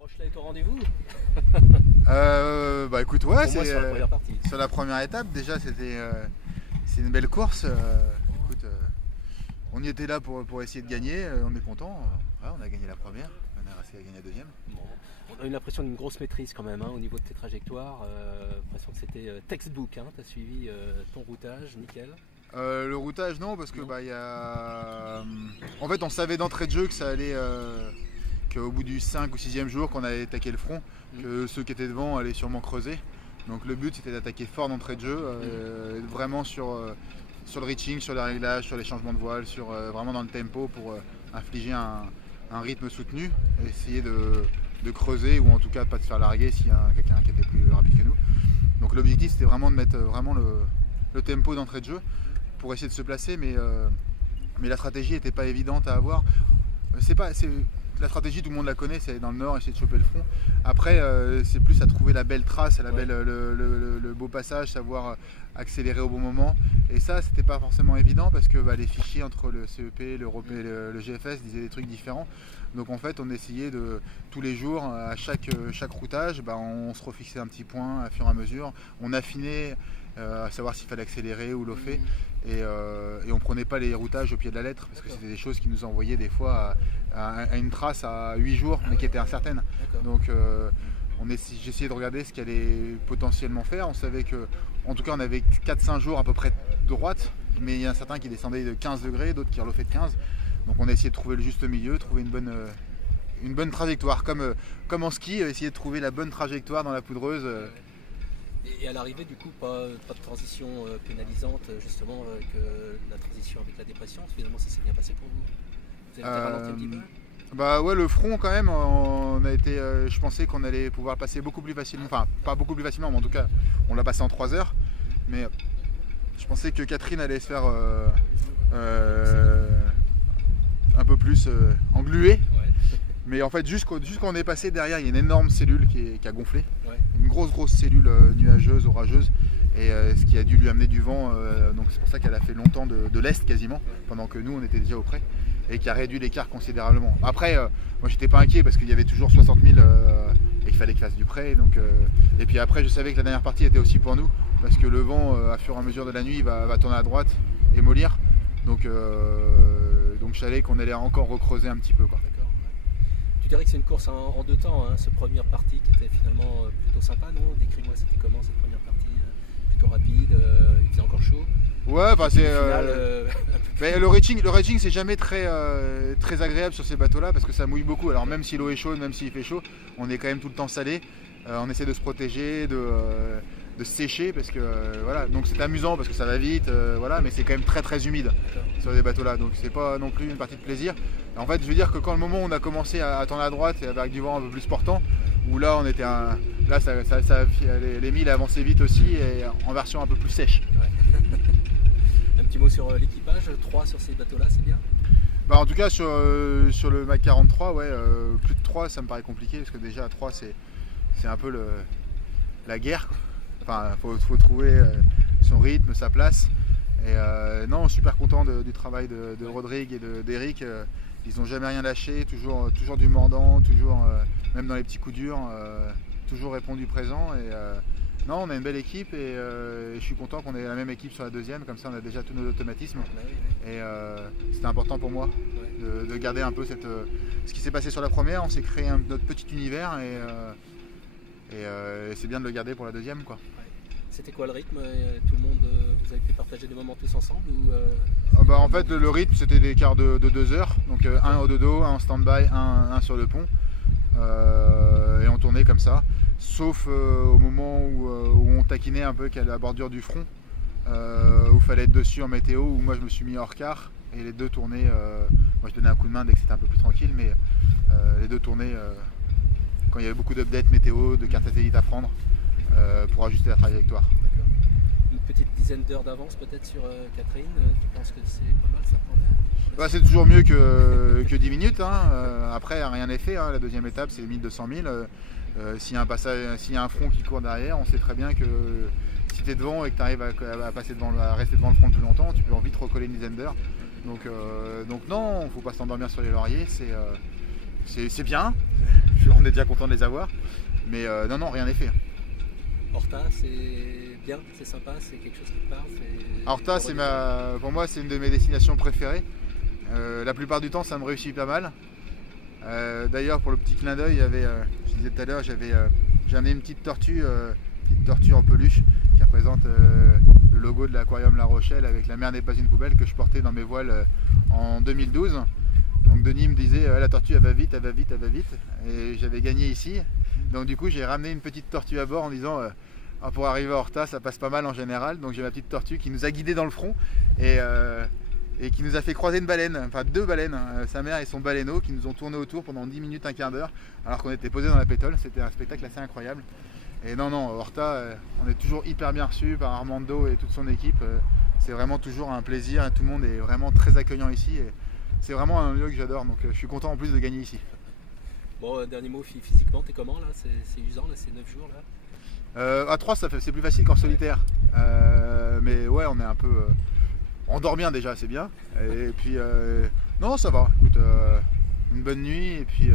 Rochelet est au rendez-vous? Bah écoute, ouais, Pour moi, sur la première partie. sur la première étape, déjà c'est une belle course. Écoute, on y était là pour essayer de gagner, on est content. Ouais, on a gagné la première, on a resté à gagner la deuxième. Bon. On a eu l'impression d'une grosse maîtrise quand même au niveau de tes trajectoires. L'impression que c'était textbook. Tu as suivi ton routage, nickel. Le routage, non, parce que bah il y a. En fait, on savait d'entrée de jeu que ça allait. Qu'au bout du 5 ou 6e jour qu'on allait attaquer le front, que ceux qui étaient devant allaient sûrement creuser. Donc le but c'était d'attaquer fort d'entrée de jeu, vraiment sur le reaching, sur les réglages, sur les changements de voile, vraiment dans le tempo pour infliger un rythme soutenu et essayer de creuser ou en tout cas de pas de faire larguer s'il y a quelqu'un qui était plus rapide que nous. Donc l'objectif c'était vraiment de mettre vraiment le tempo d'entrée de jeu pour essayer de se placer, mais la stratégie n'était pas évidente à avoir. La stratégie, tout le monde la connaît, c'est aller dans le nord, essayer de choper le front. Après, c'est plus à trouver la belle trace, le beau passage, savoir accélérer au bon moment. Et ça, c'était pas forcément évident parce que les fichiers entre le CEP, l'Europe et le GFS disaient des trucs différents. Donc en fait, on essayait de tous les jours, à chaque routage, on se refixait un petit point à fur et à mesure. On affinait à savoir s'il fallait accélérer ou lofer. Et on prenait pas les routages au pied de la lettre parce que c'était des choses qui nous envoyaient des fois à une trace à 8 jours mais qui était incertaine. Donc j'essayais de regarder ce qu'elle allait potentiellement faire. On savait que en tout cas on avait 4-5 jours à peu près droite, mais il y en a certains qui descendaient de 15 degrés, d'autres qui relofaient de 15. Donc on a essayé de trouver le juste milieu, trouver une bonne trajectoire, comme en ski, essayer de trouver la bonne trajectoire dans la poudreuse. Et à l'arrivée, du coup, pas de transition pénalisante, justement, avec la transition avec la dépression. Finalement, ça s'est bien passé pour vous? Vous avez été ralenti un petit peu? Bah ouais, le front quand même, on a été, je pensais qu'on allait pouvoir le passer beaucoup plus facilement, enfin pas beaucoup plus facilement, mais en tout cas on l'a passé en 3 heures. Mais je pensais que Catherine allait se faire un peu plus engluer. Ouais. Mais en fait, juste quand on est passé derrière, il y a une énorme cellule qui a gonflé. Ouais. Une grosse cellule nuageuse, orageuse. Et ce qui a dû lui amener du vent. Donc c'est pour ça qu'elle a fait longtemps de l'est quasiment, pendant que nous on était déjà au près. Et qui a réduit l'écart considérablement. Après, moi j'étais pas inquiet parce qu'il y avait toujours 60 000 et qu'il fallait qu'il fasse du près. Donc, et puis après, je savais que la dernière partie était aussi pour nous parce que le vent, à fur et à mesure de la nuit, va tourner à droite et mollir. Donc je savais qu'on allait encore recreuser un petit peu, quoi. D'accord. Tu dirais que c'est une course en 2 temps, cette première partie qui était finalement plutôt sympa, non? Décris-moi, c'était comment cette première partie? Plutôt rapide, il faisait encore chaud. Ouais, enfin c'est. Final, le raging c'est jamais très agréable sur ces bateaux-là parce que ça mouille beaucoup. Alors même si l'eau est chaude, même s'il fait chaud, on est quand même tout le temps salé. On essaie de se protéger, de se sécher parce que voilà. Donc c'est amusant parce que ça va vite, voilà, mais c'est quand même très humide sur des bateaux-là. Donc c'est pas non plus une partie de plaisir. En fait, je veux dire que quand le moment où on a commencé à tourner à droite et avec du vent un peu plus portant, où là on était là les milles avançaient vite aussi et en version un peu plus sèche. ouais. Un petit mot sur l'équipage, 3 sur ces bateaux-là, c'est bien? Bah en tout cas sur le Mac 43, ouais, plus de 3 ça me paraît compliqué parce que déjà à 3 c'est un peu la guerre, quoi. Enfin faut trouver son rythme, sa place. Et non, super content du travail de Rodrigue et d'Eric. Ils n'ont jamais rien lâché, toujours du mordant, toujours même dans les petits coups durs, toujours répondu présent. Et non, on a une belle équipe et je suis content qu'on ait la même équipe sur la deuxième, comme ça on a déjà tous nos automatismes. Bah oui. Et c'était important pour moi de garder un peu ce qui s'est passé sur la première. On s'est créé notre petit univers et c'est bien de le garder pour la deuxième, quoi. C'était quoi le rythme? Tout le monde, vous avez pu partager des moments tous ensemble ou En fait le rythme c'était des quarts de 2 heures, donc un au dodo, un en stand-by, un sur le pont. Et on tournait comme ça, sauf au moment où on taquinait un peu qu'à la bordure du front, où il fallait être dessus en météo, où moi je me suis mis hors quart et les deux tournaient. Moi je donnais un coup de main dès que c'était un peu plus tranquille, mais les deux tournaient quand il y avait beaucoup d'updates météo, de cartes satellites à prendre pour ajuster la trajectoire. D'accord. Une petite dizaine d'heures d'avance peut-être sur Catherine, tu penses que c'est pas mal ça pour la C'est toujours mieux que 10 minutes. Après, rien n'est fait. La deuxième étape, c'est 1200 000. S'il y a un front qui court derrière, on sait très bien que si tu es devant et que tu arrives à rester devant le front plus longtemps, tu peux vite recoller une dizaine d'heures. Donc non, il ne faut pas s'endormir sur les lauriers. C'est bien. on est déjà content de les avoir. Mais non, rien n'est fait. Horta, c'est bien, c'est sympa, c'est quelque chose qui te parle. Horta, pour moi, c'est une de mes destinations préférées. La plupart du temps, ça me réussit pas mal. D'ailleurs, pour le petit clin d'œil, je disais tout à l'heure, j'ai amené une petite tortue en peluche qui représente le logo de l'aquarium La Rochelle avec La mer n'est pas une poubelle que je portais dans mes voiles en 2012. Donc Denis me disait la tortue elle va vite, elle va vite, elle va vite, et j'avais gagné ici. Donc du coup j'ai ramené une petite tortue à bord en disant pour arriver à Horta ça passe pas mal en général. Donc j'ai ma petite tortue qui nous a guidés dans le front et qui nous a fait croiser une baleine, enfin 2 baleines, sa mère et son baleineau qui nous ont tourné autour pendant 10 minutes, un quart d'heure alors qu'on était posé dans la pétole. C'était un spectacle assez incroyable. Et non, Horta, on est toujours hyper bien reçu par Armando et toute son équipe. C'est vraiment toujours un plaisir et tout le monde est vraiment très accueillant ici. Et c'est vraiment un lieu que j'adore, donc je suis content en plus de gagner ici. Bon, dernier mot, physiquement, t'es comment là? C'est usant, là, c'est 9 jours là? À 3, c'est plus facile qu'en solitaire. Mais ouais, on est un peu. On dort bien déjà, c'est bien. Et puis, non, ça va. Écoute, une bonne nuit et puis.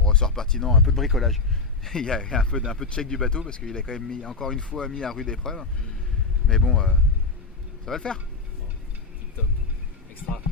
On ressort reparti, non, un peu de bricolage. Il y a un peu de check du bateau parce qu'il a quand même encore une fois mis à rude épreuve. Mais bon, ça va le faire. Bon, top, extra.